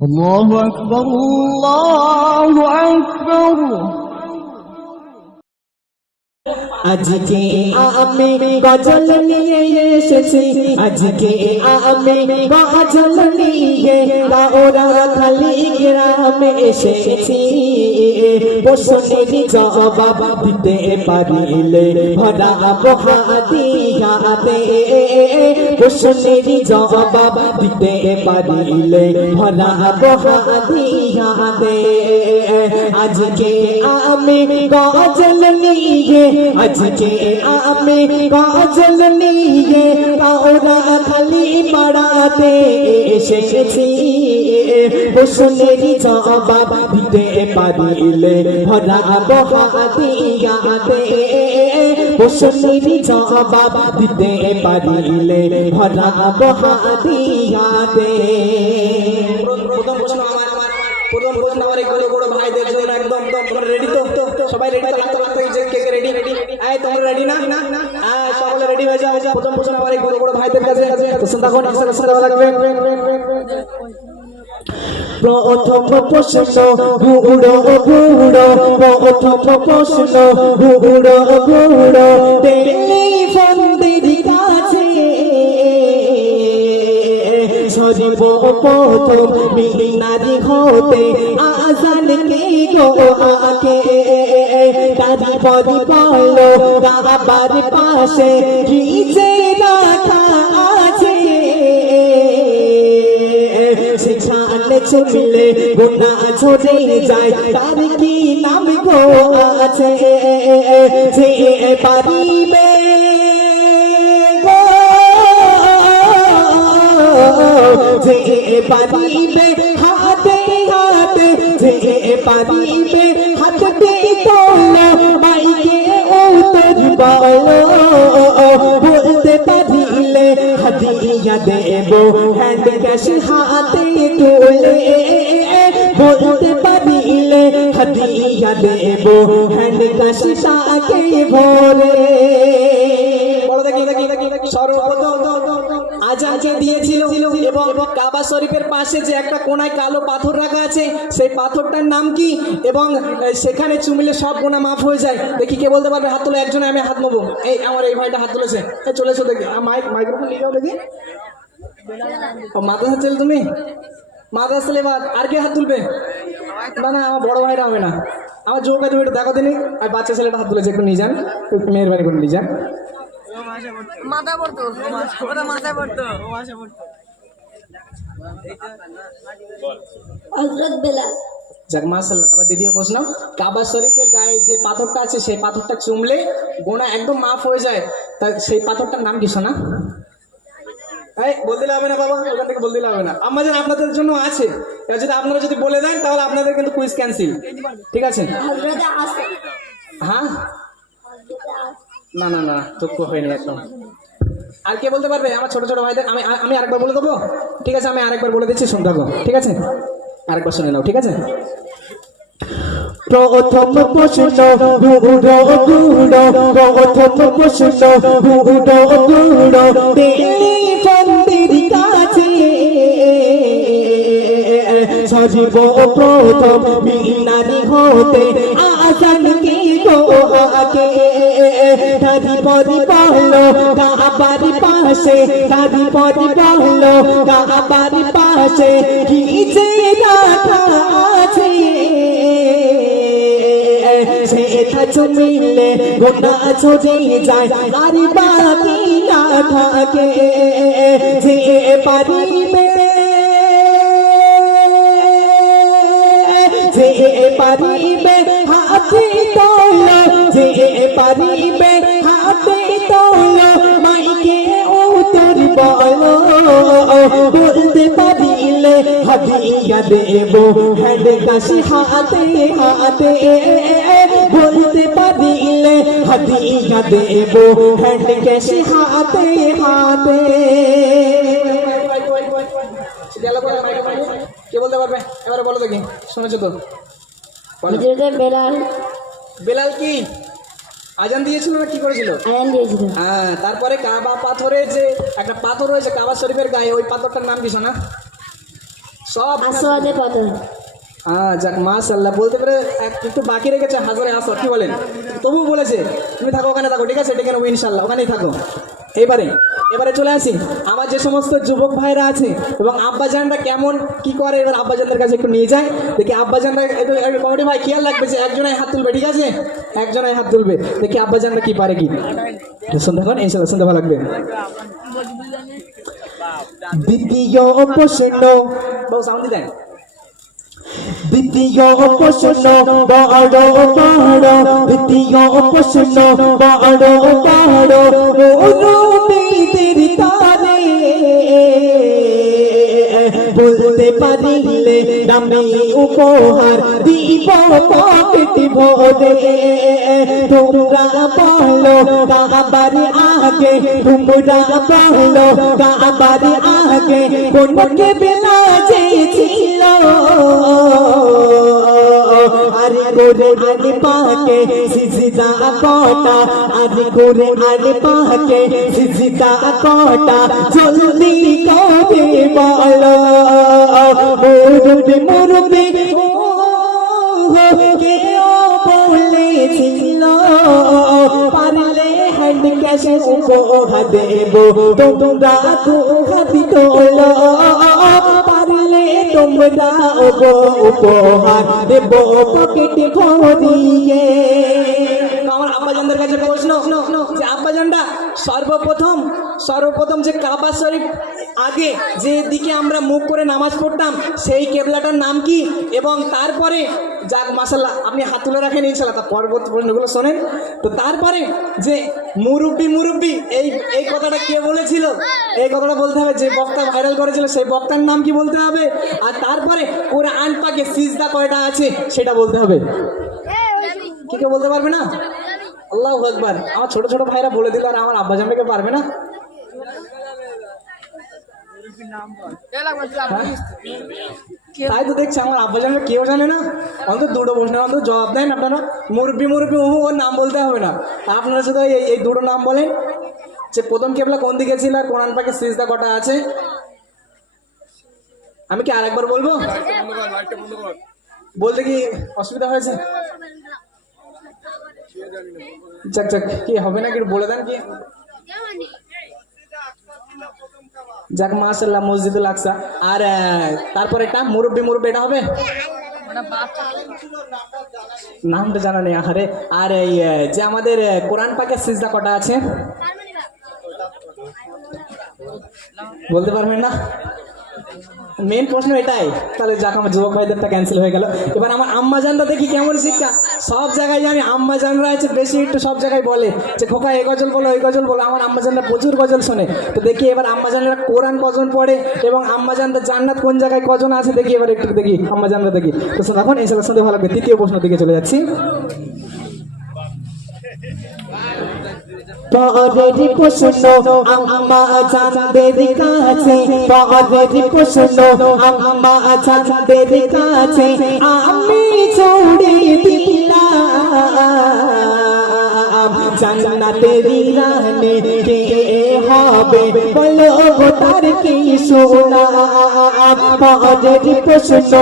الله أكبر الله أكبر আজকে আমি গজল নিয়ে এসেছি, আজকে আমি গজল নিয়ে ওরা খালি গ্রামে এসেছি। প্রশ্নের জবাব দিতে পারিলে ভরা বহাদিয়াতে, প্রশ্নের জবাব দিতে পারিলে ভরা বহাদিয়াতে। আজকে আমি গজল নিয়ে, আজকে আমি গজল নিয়ে ওরা খালি পাড়াতে এসেছি। প্রশ্নের জবাব দিতে পারিলে ভরা বহাদিয়াতে, প্রশ্নের জবাব দিতে পারিলে ভরা বহাদিয়াতে। প্রথম প্রশ্ন আমার এই বড় ভাইদের জন্য একদম রেডি তো? সবাই রেডি তো? কে রেডি? এই তোমরা রেডি না? সকলে রেডি হয়ে যাও। প্রথম প্রশ্ন আমার এই বড় ভাইদের কাছে, শুনতে থাকুন, আস্তে দেওয়া লাগবে। প্রথম প্রশ্ন বুড়ো বুড়ো, প্রথম প্রশ্ন বুড়ো বুড়ো, টেলিফোন দিদি কাছে সজীব প্রথম মিনারি হতে আজান কে গো আকে, দাদি বদি বলো বাবার পাশে গিয়ে রাখা আছে। সেখানে চলে গোনা ঝরে যায়, তার কি নাম গো আছে? যে পারিবে যে পারিবে হাতে হাতে, যে পারিবে হাতে তোলো মাইকে উত্তর বলো। বলতে পারিলে হাদিয়া দেব হ্যান্ড ক্যাশ হাতে তোলে, বলতে পারিলে হাদিয়া দেব হ্যান্ড ক্যাশ তাকে ভরে। সর্বপ্রথম আজানকে দিয়েছিল এবং কাবা শরীফের পাশে যে একটা কোনায় কালো পাথর রাখা আছে, সেই পাথরটার নাম কি এবং সেখানে চুমলে সব গুনাহ মাফ হয়ে যায়? দেখি কে বলতে পারবে? হাত তোলে একজনে, আমি হাত নেবো। এই আমার এই ভাইটা হাত তুলেছে, চলেছো দেখি। মাইক্রোফোন নিয়ে যাও দেখি। মাদ্রাসা ছেলে তুমি? মাদ্রাসা ছেলে বাদ আর কে হাত তুলবে? না আমার বড় ভাইরা হবে না, আমার যোগা তুমি একটু দেখো দিনই। আর বাচ্চা ছেলেটা হাত তুলেছে, একটু নিয়ে যান, মেহরবানি করে নিয়ে যান। মাথা পড়তো, ওটা মাথায় পড়তো, ও মাথা পড়তো। হযরত বেলাল। যাক মাশাআল্লাহ। তারপর দ্বিতীয় প্রশ্ন, কাবা শরীফের গায়ে যে পাথরটা আছে সেই পাথরটা চুমলে গোনা একদম মাফ হয়ে যায়, তা সেই পাথরটার নাম কি শোনা? এই বল দিলে হবে না বাবা, ওখান থেকে বল দিলে হবে না। আমাদের আপনাদের জন্য আছে, যদি আপনারা যদি বলে দেন তাহলে আপনাদের কিন্তু কুইজ ক্যান্সেল, ঠিক আছে? হ্যাঁ না দুঃখ হয়নি একদম। আর কে বলতে পারবে আমার ছোট ছোট ভাইদের? আমি আরেকবার বলে দেবো, ঠিক আছে? আমি আরেকবার বলে দিচ্ছি, শুনতে থাকো, ঠিক আছে? আরেকবার শুনে নাও, ঠিক আছে? প্রথম প্রশ্ন বুড়ো বুড়ো, প্রথম প্রশ্ন বুড়ো বুড়ো, টেলিফোন দিদি কাছে সজীব প্রথম মিনারি হতে আজান কে গো আকে, দাদি পদি বলো কাবার পাশে, দাদি পদি বলো কাবার পাশে গিয়ে রাখা আছে। সেটা চুমিলে গোনা ঝরে যায়, আর বাকি না থাকে। যে পারিবে, যে পারিবে হাতে তোলো, যে পারিবে হাতে তোলো মাইকে উত্তর বলো। বলতে পারিলে হাদিয়া দেব হ্যান্ড ক্যাশ হাতে হাতে, বলতে পারিলে হাদিয়া দেব হ্যান্ড ক্যাশ হাতে হাতে। কে বলতে পারবে? এবারে বলো দেখি, শুনেছো তো? বেলাল। বেলাল কি আজান দিয়েছিল না কি করেছিল? আজান দিয়েছিল। হ্যাঁ, তারপরে কাবা পাথরে যে একটা পাথর রয়েছে কাবা শরীফের গায়ে, ওই পাথরটার নাম কি শোনা? সব আসওয়াদে পাথর। হ্যাঁ যাক মাশাআল্লাহ, বলতে পারে একটু বাকি রেখেছে হাজারে আসো, কি বলেন? তবু বলেছে তুমি থাকো ওখানে থাকো, ঠিক আছে, ডেকে নেবো ইনশাল্লাহ, ওখানেই থাকো। এবারে চলে আসি আমার যে সমস্ত যুবক ভাইরা আছে এবং আব্বাজানরা কেমন কি করে, এবার আব্বাজানদের কাছে একটু নিয়ে যায় দেখি। আব্বাজানরা একটু কমিটি ভাই খেয়াল রাখবে যে একজনাই হাত তুলবে, ঠিক আছে, একজনাই হাত তুলবে, দেখি আব্বাজানরা কি পারে কি। শুনতে থাকুন ইনশাল্লাহ, শুনতে ভালো লাগবে। দ্বিতীয় প্রশ্ন, বহু সাউন্ড দেন। দ্বিতীয় প্রশ্ন বড় বড়, দ্বিতীয় প্রশ্ন বড় বড়, নবীদের তারে বলতে পারিলে দামি উপহার দিব পকেট ভরে। তোমরা বলো কাবার আগে, তোমরা বলো কাবার আগে কোন কেবলা যে ছিল। আরে করে আরে পাকে সিজদা কটা, আরে করে আরে পাকে সিজদা কটা, জলদি করে বলো মুরব্বি মুরব্বি কে বলেছিল পারলে হ্যান্ড ক্যাশে উপহার দেব, তোমরা দুহাত তোলো, পারলে তোমরা উপহার দেব পকেট ভরিয়ে। আমার আব্বাজানদের কাছে প্রশ্ন যে আব্বাজানরা সর্বপ্রথম যে কাবা শরীফ আগে যে দিকে আমরা মুখ করে নামাজ পড়তাম সেই কেবলাটার নাম কি? এবং তারপরে যাক মাশাআল্লাহ আপনি হাত তুলে রাখেন ইনশাআল্লাহ, তার পরবর্তী প্রশ্নগুলো শোনেন। তো তারপরে যে মুরব্বি এই কথাটা কে বলেছিল, এই কথাটা বলতে হবে। যে বক্তা ভাইরাল করেছিল সেই বক্তার নাম কি বলতে হবে। আর তারপরে কোরআন পাকে সিজদা কয়টা আছে সেটা বলতে হবে। কি কেউ বলতে পারবে না? আল্লাহু আকবার। আমার ছোট ছোট ভাইরা বলে দিল আর আমার আব্বাজানকে পারবে না। তাই তো দেখছি আমার আব্বাজানরা কেউ জানে না, অন্তত দুটো প্রশ্নের অন্তত জবাব দেন আপনারা। মুরব্বি ওর নাম বলতে হবে না, আপনারা শুধু এই দুটো নাম বলেন যে প্রথম কেবলা কোন দিকে ছিল আর কোরআন পাকে সিজদা কটা আছে। আমি কি আরেকবার বলবো? বলতে কি অসুবিধা হয়েছে? যাক কি হবে না, কি বলে দেন কি। যাক মাশাআল্লাহ মসজিদুল আকসা। আর তারপরে একটা মুরব্বি এটা হবে, নামটা জানা নেই। আরে আর এই যে আমাদের কোরআন পাকে সিজদা কটা আছে বলতে পারবেন না? মেন প্রশ্ন এটাই। তাহলে যাক আমার যুবক ভাইদেরটা ক্যান্সেল হয়ে গেল। এবার আমার আম্মাজানরা দেখি কেমন শিক্ষা। সব জায়গায় জানি আম্মাজানরা আছে বেশি একটু, সব জায়গায় বলে যে খোকা এই গজল বলো ওই গজল বলো। আমার আম্মাজানরা প্রচুর গজল শোনে। তো দেখি এবার আম্মাজানরা কোরআন কজন পড়ে এবং আম্মাজানরা জান্নাত কোন জায়গায় কজন আছে দেখি। এবার একটু দেখি আম্মাজানরা দেখি। তো এখন এই সাথে শুনতে ভালো লাগবে। তৃতীয় প্রশ্ন দিকে চলে যাচ্ছি। পরের প্রশ্ন আম্মাজানদের কাছে, পরের প্রশ্ন আম্মাজানদের কাছে আমি ছড়ে দিলাম জান্নাতের রানী কে হবে বলো তার কি সুনাম। পরের প্রশ্ন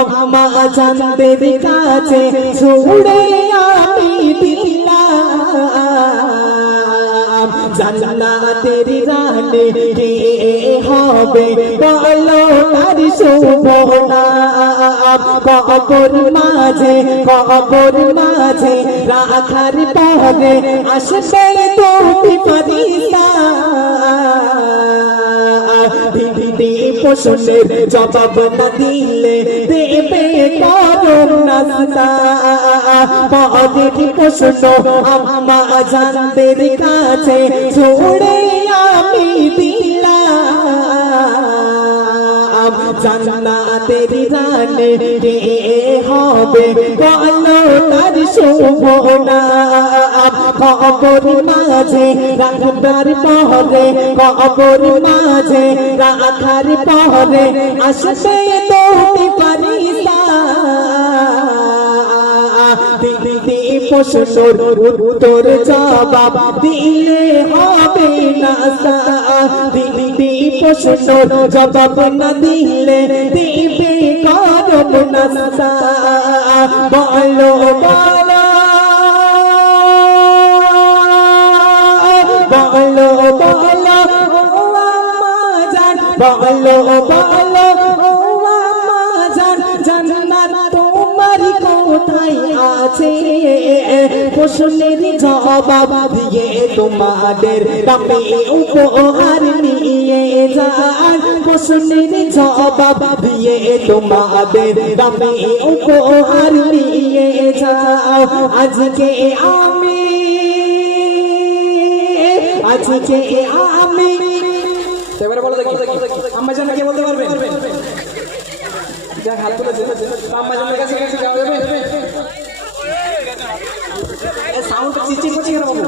আম্মাজানদের কাছে ছড়ে আমি দিলাম জান্নাতের রানী কে হবে বলো তার সুনাম। কবর মাঝে রাখার পরে আসবে তুমি ফেরেশতা, প্রশ্নের জবাব না দিলে দেবে করম নাস্তা। পরের প্রশ্ন আম্মাজানদের কাছে ছড়ে আমি দিলাম জান্নাতের রানী কে হবে বলো তার সুনাম। কবর মাঝে রাখার পরে, কবর মাঝে রাখার পরে আসবে তুমি ফেরেশতা, প্রশ্নের উত্তর জবাব দিলে হবে না তিনটি প্রশ্নের জবাব না দিলে দিবে করব না বলো বলো বলো বলো ও আম্মা জান বলো বলো ও আম্মা জান জান্নাত তোমার কোথায় আছে প্রশ্নের জবাব দিয়ে তোমাদের দামি উপহার নিয়ে যান প্রশ্নের জবাব দিয়ে তোমাদের দামি উপহার নিয়ে যাও আজকে আমি এবারে বলো দেখি আম্মা জান কে বলতে পারবেন যা হাত তুলেছে আম্মা জানের কাছে কাছে যাওয়া যাবে সাউন্ড চিচির করছে কেন বাবু